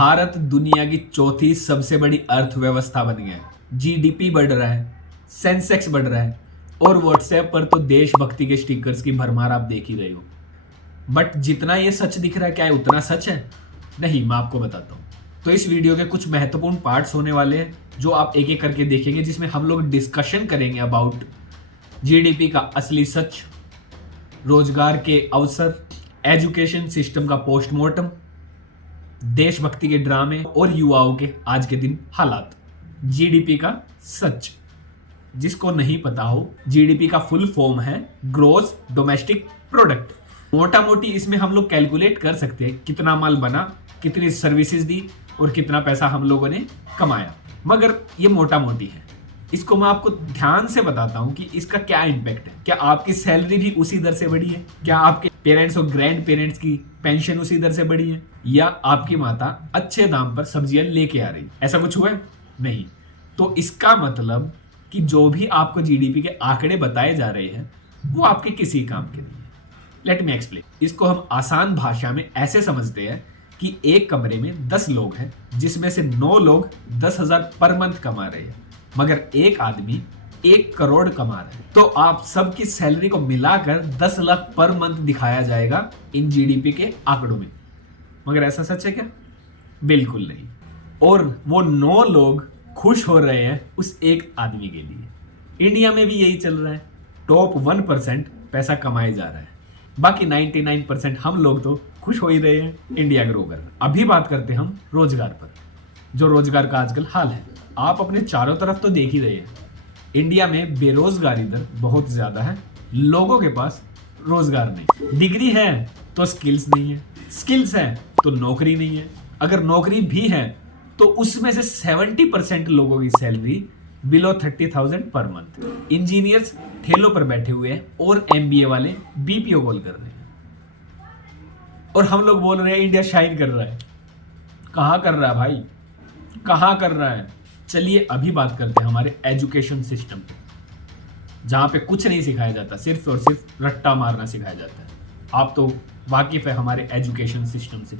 भारत दुनिया की चौथी सबसे बड़ी अर्थव्यवस्था बन गया है। जीडीपी बढ़ रहा है, सेंसेक्स बढ़ रहा है और व्हाट्सएप पर तो देशभक्ति के स्टिकर्स की भरमार आप देख ही रहे हो। बट जितना ये सच दिख रहा है, क्या है उतना सच है? नहीं, मैं आपको बताता हूँ। तो इस वीडियो के कुछ महत्वपूर्ण पार्ट्स होने वाले हैं जो आप एक एक करके देखेंगे, जिसमें हम लोग डिस्कशन करेंगे अबाउट जीडीपी का असली सच, रोजगार के अवसर, एजुकेशन सिस्टम का पोस्टमार्टम, देशभक्ति के ड्रामे और युवाओं के आज के दिन हालात। जीडीपी का सच, जिसको नहीं पता हो, जीडीपी का फुल फॉर्म है ग्रोस डोमेस्टिक प्रोडक्ट। मोटा मोटी इसमें हम लोग कैलकुलेट कर सकते हैं कितना माल बना, कितनी सर्विसेज दी और कितना पैसा हम लोगों ने कमाया। मगर ये मोटा मोटी है, इसको मैं आपको ध्यान से बताता हूं कि इसका क्या इम्पैक्ट है। क्या आपकी सैलरी भी उसी दर से बढ़ी है? क्या आपके पेरेंट्स और ग्रैंड पेरेंट्स की पेंशन उसी दर से बढ़ी है? या आपकी माता अच्छे दाम पर सब्जियां लेके आ रही? ऐसा कुछ हुआ है? नहीं। तो इसका मतलब कि जो भी आपको जीडीपी के आंकड़े बताए जा रहे हैं वो आपके किसी काम के नहीं है। Let me explain. इसको हम आसान भाषा में ऐसे समझते हैं कि एक कमरे में 10 लोग हैं, जिसमें से 9 लोग 10,000 पर मंथ कमा रहे हैं, मगर एक आदमी 1 करोड़ कमा रहा है। तो आप सबकी सैलरी को मिलाकर 10 लाख पर मंथ दिखाया जाएगा इन जीडीपी के आंकड़ों में। मगर ऐसा सच है क्या? बिल्कुल नहीं। और वो 9 लोग खुश हो रहे हैं उस एक आदमी के लिए। इंडिया में भी यही चल रहा है। टॉप 1% पैसा कमाए जा रहा है, बाकी 99% हम लोग तो खुश हो ही रहे हैं इंडिया ग्रो कर। अभी बात करते हैं हम रोजगार पर, जो रोजगार का आजकल हाल है। आप अपने चारों तरफ तो देख ही रहे हैं, इंडिया में बेरोजगारी दर बहुत ज्यादा है। लोगों के पास रोजगार नहीं, डिग्री है तो स्किल्स नहीं है, स्किल्स है तो नौकरी नहीं है, अगर नौकरी भी है तो उसमें से 70% लोगों की salary below 30,000 per month. Engineers ठेलों पर बैठे हुए हैं और एमबीए वाले बीपीओ कॉल कर रहे हैं, और हम लोग बोल रहे हैं इंडिया शाइन कर रहा है। कहाँ कर रहा है भाई, कहाँ कर रहा है? चलिए अभी बात करते हैं हमारे एजुकेशन सिस्टम पे, जहाँ पे कुछ नहीं सिखाया जाता, सिर्फ और सिर्फ रट्टा मारना सिखाया जाता है। आप तो वाकिफ है हमारे एजुकेशन सिस्टम से,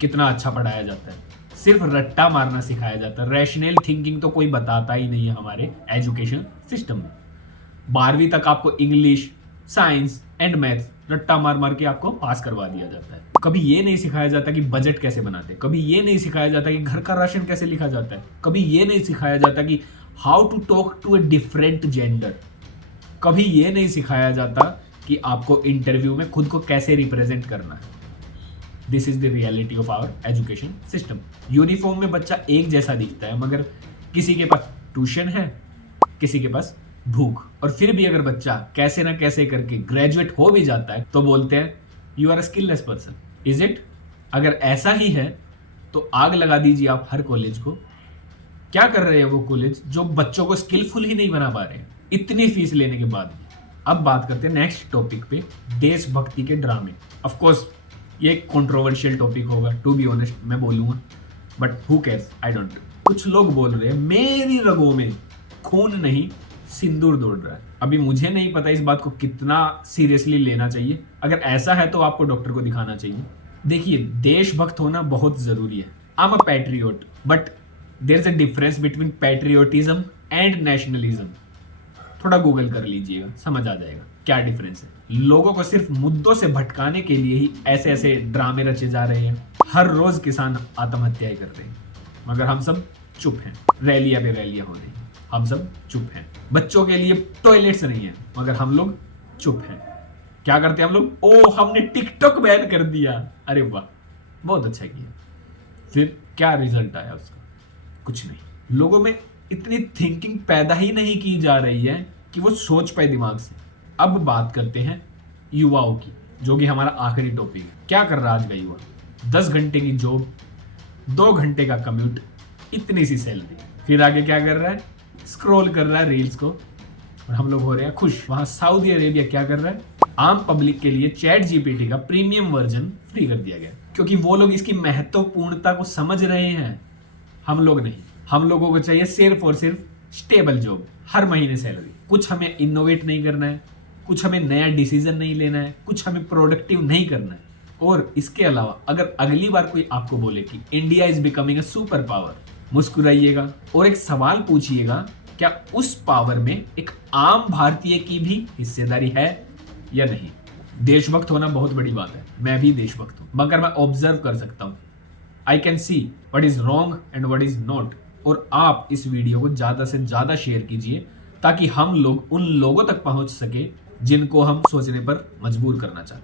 कितना अच्छा पढ़ाया जाता है। सिर्फ रट्टा मारना सिखाया जाता है, रैशनल थिंकिंग तो कोई बताता ही नहीं है हमारे एजुकेशन सिस्टम में। 12वीं तक आपको इंग्लिश, साइंस एंड मैथ्स रट्टा मार मार के आपको पास करवा दिया जाता है। कभी ये नहीं सिखाया जाता कि बजट कैसे बनाते हैं, कभी ये नहीं सिखाया जाता कि घर का राशन कैसे लिखा जाता है, कभी ये नहीं सिखाया जाता कि how to talk to a different gender, कभी ये नहीं सिखाया जाता कि आपको इंटरव्यू में खुद को कैसे रिप्रेजेंट करना है। This is the reality of our education system. Uniform में बच्चा एक जैसा दिखता है, मगर किसी के पास ट्यूशन है, किसी के पास भूख, और फिर भी अगर बच्चा कैसे ना कैसे करके ग्रेजुएट हो भी जाता है तो बोलते हैं you are a skillless person. Is it? अगर ऐसा ही है तो आग लगा दीजिए आप हर कॉलेज को। क्या कर रहे हैं वो कॉलेज जो बच्चों को स्किलफुल ही नहीं बना पा रहे हैं इतनी फीस लेने के बाद भी। अब बात करते हैं नेक्स्ट टॉपिक पे, देशभक्ति के ड्रामे। ऑफ कोर्स ये कंट्रोवर्शियल टॉपिक होगा, टू बी ऑनेस्ट मैं बोलूंगा, but who cares, I don't. कुछ लोग बोल रहे हैं मेरी रगों में खून नहीं सिंदूर दौड़ रहा है। अभी मुझे नहीं पता इस बात को कितना सीरियसली लेना चाहिए। अगर ऐसा है तो आपको डॉक्टर को दिखाना चाहिए। देखिए, देशभक्त होना बहुत जरूरी है। I am a patriot, but there is a difference between patriotism and nationalism. थोड़ा गूगल कर लीजिएगा, समझ आ जाएगा क्या डिफरेंस है। लोगों को सिर्फ मुद्दों से भटकाने के लिए ही ऐसे ऐसे ड्रामे रचे जा रहे हैं। हर रोज किसान आत्महत्याएं कर रहे हैं, मगर हम सब चुप हैं। रैलियां बेरैलियां हो रही हैं, हम सब चुप हैं। बच्चों के लिए टॉयलेट्स नहीं है, मगर हम लोग चुप हैं। क्या करते हैं हम लोग? ओ, हमने टिकटॉक बैन कर दिया। अरे वाह, बहुत अच्छा किया। फिर क्या रिजल्ट आया उसका? कुछ नहीं। लोगों में इतनी थिंकिंग पैदा ही नहीं की जा रही है कि वो सोच पाए दिमाग से। अब बात करते हैं युवाओं की, जो कि हमारा आखिरी टॉपिक है। क्या कर रहा है आज का युवा? 10 घंटे की जॉब, 2 घंटे का कम्यूट, इतनी सी सैलरी, फिर आगे क्या कर रहा है? स्क्रॉल कर रहा है रील्स को, और हम लोग हो रहे हैं खुश। वहां सऊदी अरेबिया क्या कर रहा है? आम पब्लिक के लिए चैट जीपीटी का प्रीमियम वर्जन फ्री कर दिया गया, क्योंकि वो लोग इसकी महत्वपूर्णता को समझ रहे हैं। हम लोग नहीं। हम लोगों को चाहिए सिर्फ और सिर्फ स्टेबल जॉब, हर महीने सैलरी। कुछ हमें इनोवेट नहीं करना है, कुछ हमें नया डिसीजन नहीं लेना है, कुछ हमें प्रोडक्टिव नहीं करना है, और इसके अलावा अगर अगली बार कोई आपको बोले कि India is becoming a super power, मुस्कुराइएगा और एक सवाल पूछिएगा, क्या उस पावर में एक आम भारतीय की भी हिस्सेदारी है या नहीं। देशभक्त होना बहुत बड़ी बात है, मैं भी देशभक्त हूं, मगर मैं ऑब्जर्व कर सकता हूं। I can see what is wrong and what is not. और आप इस वीडियो को ज्यादा से ज्यादा शेयर कीजिए ताकि हम लोग उन लोगों तक पहुंच सके जिनको हम सोचने पर मजबूर करना चाहते हैं।